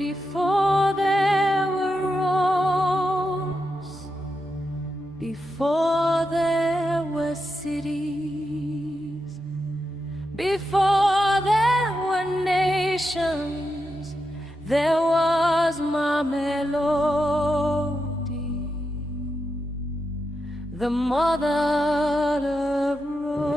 Before there were roads, before there were cities, before there were nations, there was MaMelodi, the mother of melody.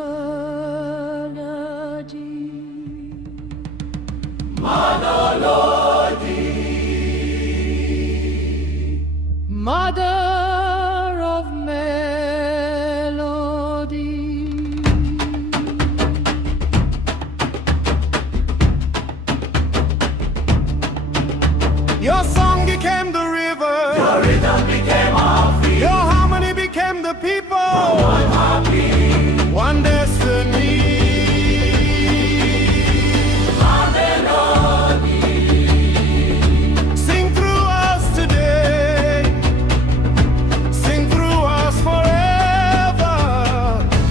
Mother of Melodies. Your song became the river, Your rhythm became our feet. your harmony became the people. One heartbeat, One destiny. Sing through us today, sing through us forever,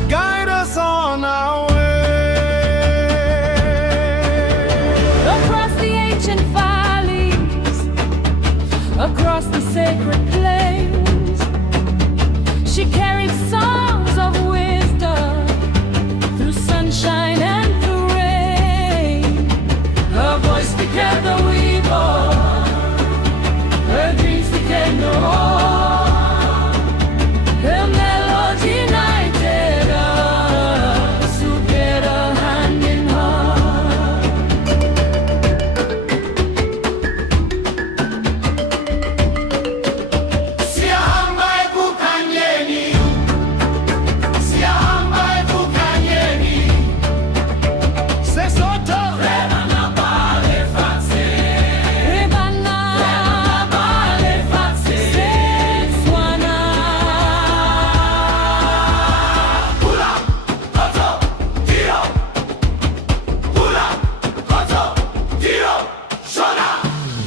guide us on our way. Across the ancient valleys, across the sacred plains, she carried songs of wisdom through sunshine and through rain. Her voice became the weaver, her dreams became the roar. Her melody united us together hand in hand. Siyahamba ebukanyeni, siyahamba ebukanyeni. Sesotho, Rebana bale fatse, Rebana bale fatse. Setswana. Pula, koto, tiro. Pula, koto, tiro. Shona.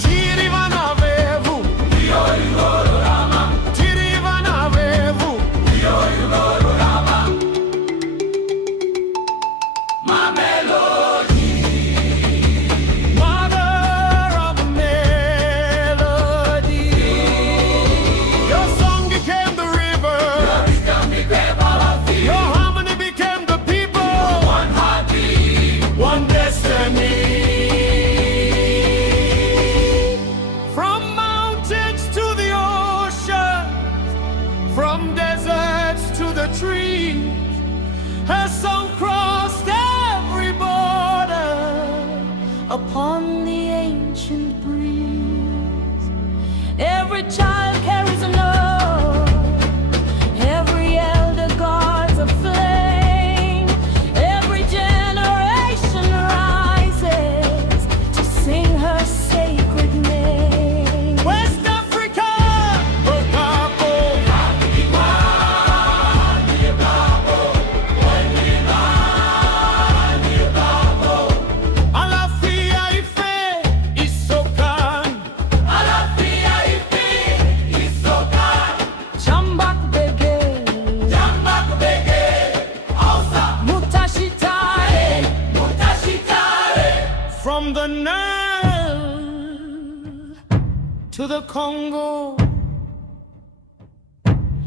Tirivana vevu, Dio igoro rama, Tirivana vevu. Dio igoro rama. MaMelodi, Mother of melody. Your song became the river, rhythm became our feet. your harmony became the people. One heartbeat, One destiny. From mountains to the ocean, from deserts to the trees, her song crossed every border upon the ancient breeze. Every child carries a note, every elder guards a flame, every generation rises to sing her sacred name. West Africa, Okapo, Alafia Ife, Isokan, Alafia ifi, isokan. Chambak Bege, Jambak bege, Hausa, Mutashitare, mutashitare. from the Nile to the Congo,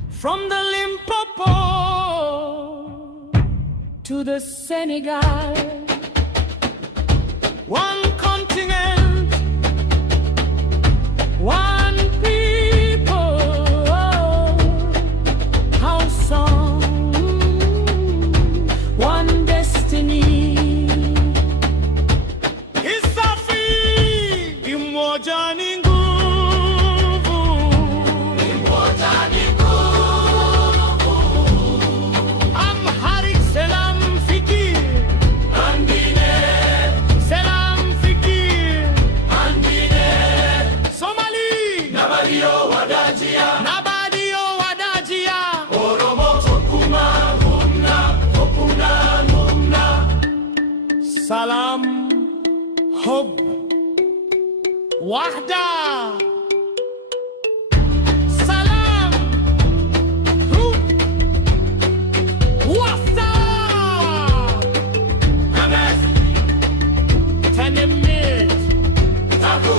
from the Limpopo to the Senegal. One continent, one people, house song, one destiny. Isafi imoja ni nguvu, Moja ni nguvu, Amharic selam fikir, andine, selam fikir, andine. Somali, Nabadio wadajia, Nabadio wadajia, Oromo tokuma, mumna, okuna, mumna. Salam, Hub, Wahda. Salam, Hub, Wahda. Ames, Tanemit, tabu,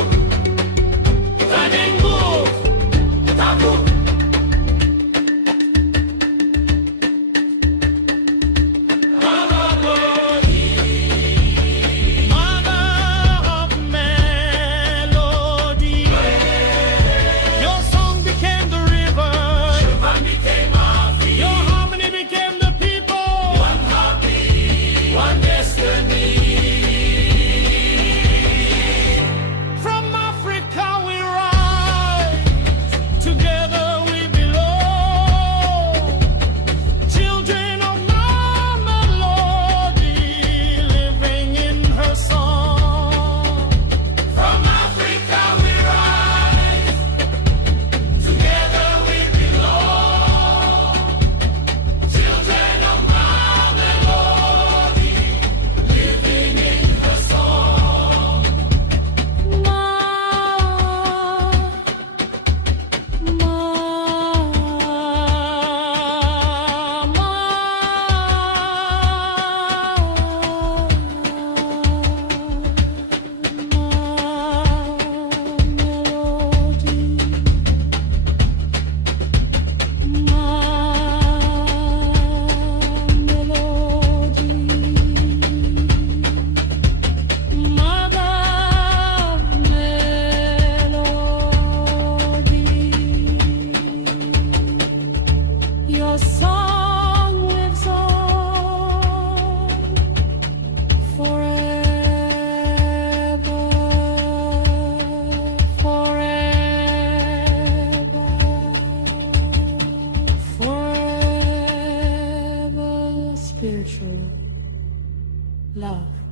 Love.